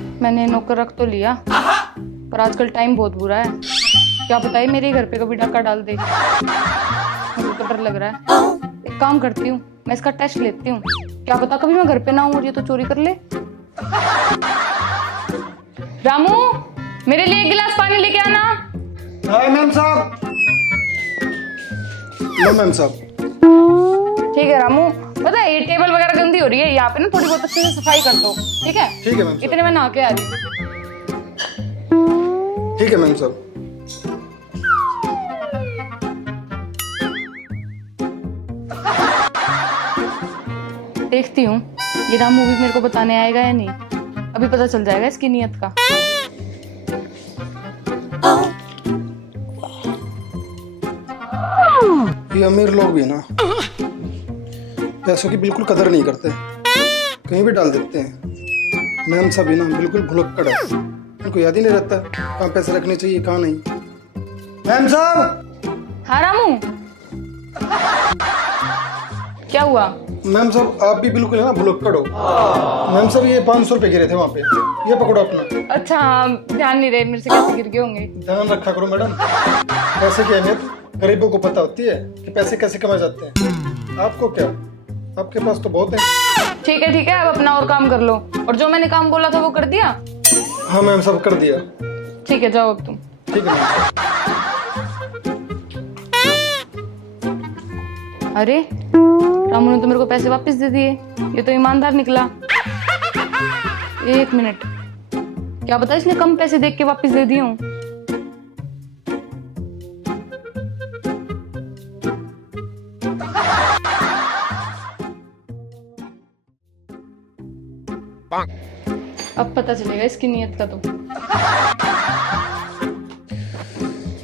मैंने नौकर रख तो लिया, पर आजकल टाइम बहुत बुरा है। क्या पता है मेरे घर पे कभी डाका डाल दे। मुझे तो डर लग रहा है। एक काम करती हूँ, मैं इसका टेस्ट लेती हूँ। क्या पता कभी मैं घर पे ना हूँ और ये तो चोरी कर ले। रामू, मेरे लिए एक गिलास पानी लेके आना। हाय मैम साहब। लो मैम साहब। ठीक है रामू, पता है ये टेबल वगैरह गंदी हो रही है, यहाँ पे ना थोड़ी बहुत अच्छे से सफाई कर दो। ठीक है? ठीक है मैम साहब। इतने में नहा के आ रही हूँ। ठीक है मैम साहब। देखती हूँ ये रामू भी मेरे को बताने आएगा या नहीं। अभी पता चल जाएगा इसकी नीयत का। ये अमीर लोग भी ना पैसों की बिल्कुल कदर नहीं करते, कहीं भी डाल देते हैं। मैम साहब ना बिल्कुल भुलक्कड़ है, उनको याद ही नहीं रहता कहाँ पैसे रखने चाहिए कहाँ नहीं। मैम साहब। हाँ रामू, क्या हुआ? मैम साहब आप भी बिल्कुल है ना भुलक्कड़ हो। मैम साहब ये 500 रुपए गिरे थे वहाँ पे, ये पकड़ो अपना। अच्छा, ध्यान नहीं रहे मेरे से, कैसे गिर गए होंगे। ध्यान रखा करो मैडम, पैसे की अहमियत गरीबों को पता होती है कि पैसे कैसे कमाए जाते हैं। आपको क्या, आपके पास तो बहुत है। ठीक है, अब अपना और काम कर लो। और जो मैंने काम बोला था वो कर दिया? हाँ मैम साहब कर दिया। ठीक है, जाओ अब तुम। ठीक है मैम साहब। अरे रामू ने तो मेरे को पैसे वापस दे दिए, ये तो ईमानदार निकला। एक मिनट, क्या पता इसने कम पैसे देख के वापस दे दिए हों। अब पता चलेगा इसकी नीयत का तो।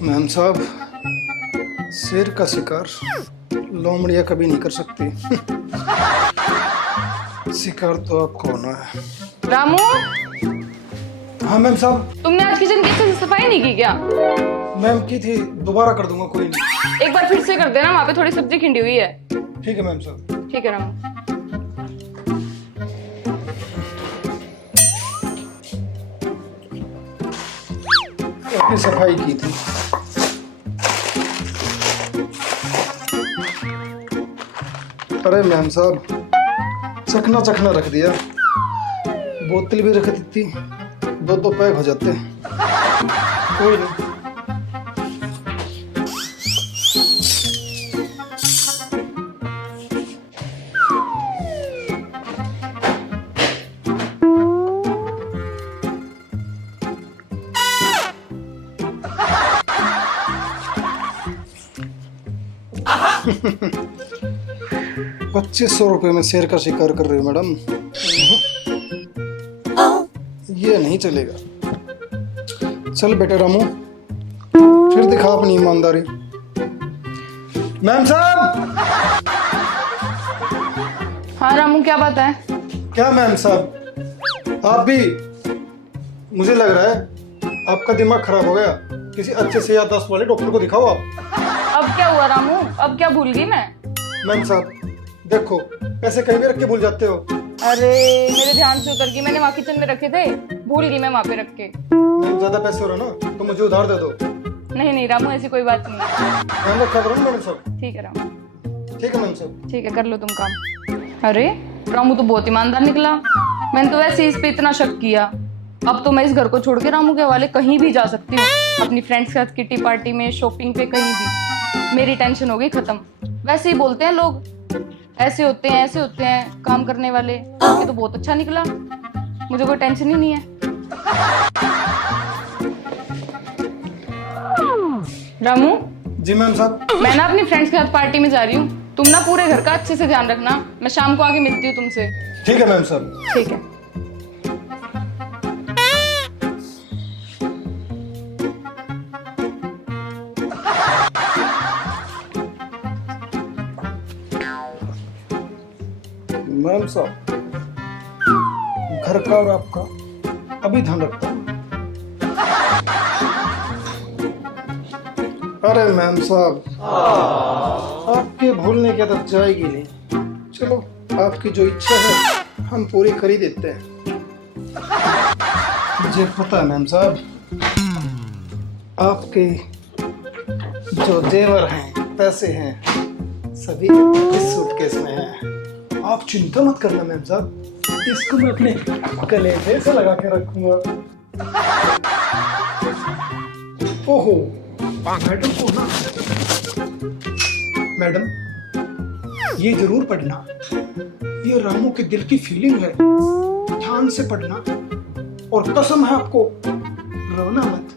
मैम साहब शेर का शिकार लोमड़िया कभी नहीं कर सकती। शिकार तो आपको होना है। रामू, हाँ मैम साहब। तुमने आज किचन की अच्छे से सफाई नहीं की क्या? मैम की थी, दोबारा कर दूंगा, कोई नहीं। एक बार फिर से कर देना, वहाँ पे थोड़ी सब्जी खिंडी हुई है। ठीक है मैम साहब। ठीक है रामू। अपनी सफाई की थी। अरे मैम साहब चखना चखना रख दिया, बोतल भी रख दी थी, दो पैक हो जाते। कोई नहीं। ₹2500 में शेर का शिकार कर रहे हो मैडम, ये नहीं चलेगा। चल बेटे रामू फिर दिखा अपनी ईमानदारी। मैम साहब। हाँ रामू, क्या बात है? क्या मैम साहब आप भी, मुझे लग रहा है आपका दिमाग खराब हो गया, किसी अच्छे से याददाश्त वाले डॉक्टर को दिखाओ आप। अब क्या हुआ रामू? अब क्या भूल गई मैं? मैम साहब देखो पैसे कहीं भी रख के भूल जाते हो। अरे मेरे ध्यान से उतर गई, मैंने वहाँ किचन में रखे थे, भूल गई मैं वहाँ पे रख के। मैम ज्यादा पैसे हो रहे ना तो मुझे उधार दे दो। नहीं रामू, ऐसी कोई बात नहीं है। ध्यान रखा करो ना मैम साहब। ठीक है रामू। ठीक है मैम साहब। ठीक है, कर लो तुम काम। अरे रामू तो बहुत ईमानदार निकला, मैंने तो वैसे इस पे इतना शक किया। अब तो मैं इस घर को छोड़ के रामू के हवाले कहीं भी जा सकती हूँ, अपनी फ्रेंड्स के साथ किटी पार्टी में, शॉपिंग पे, कहीं भी। मेरी टेंशन हो गई खत्म। वैसे ही बोलते हैं लोग, ऐसे होते हैं काम करने वाले। ये तो बहुत अच्छा निकला, मुझे कोई टेंशन ही नहीं है। रामू जी मैम साहब। मैं ना अपनी फ्रेंड्स के साथ पार्टी में जा रही हूँ, तुम ना पूरे घर का अच्छे से ध्यान रखना। मैं शाम को आके मिलती हूँ तुमसे। ठीक है मैम साहब। ठीक है। मैम साहब घर का और आपका अभी ध्यान रखता हूँ। अरे मैम साहब आपके भूलने की आदत जाएगी नहीं। चलो आपकी जो इच्छा है हम पूरी कर ही देते हैं। मुझे पता है मैम साहब, आपके जो जेवर हैं, पैसे हैं, सभी इस सूटकेस में हैं। आप चिंता मत करना मैम साहब, इसको मैं अपने कलेजे से लगा के रखूंगा। ओहो, मैडम को ना, मैडम ये जरूर पढ़ना, ये रामू के दिल की फीलिंग है, ध्यान से पढ़ना और कसम है आपको, रोना मत।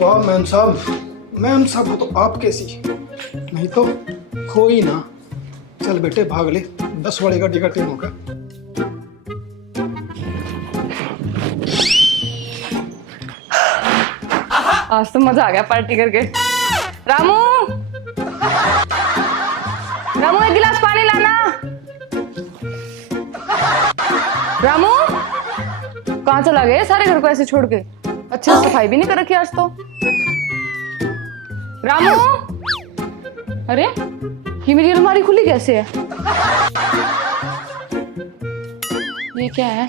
वाह मैम साहब हो तो आप कैसी, नहीं तो खो ही ना। चल बेटे भाग ले, 10 वाले गाड़ी का टाइम होगा। आज तो मजा आ गया पार्टी करके। रामू, रामू एक गिलास पानी लाना। रामू कहाँ चला गया सारे घर को ऐसे छोड़ के? अच्छे से सफाई भी नहीं कर रखी आज तो। रामू, अरे ये मेरी अलमारी खुली कैसे है? ये क्या है?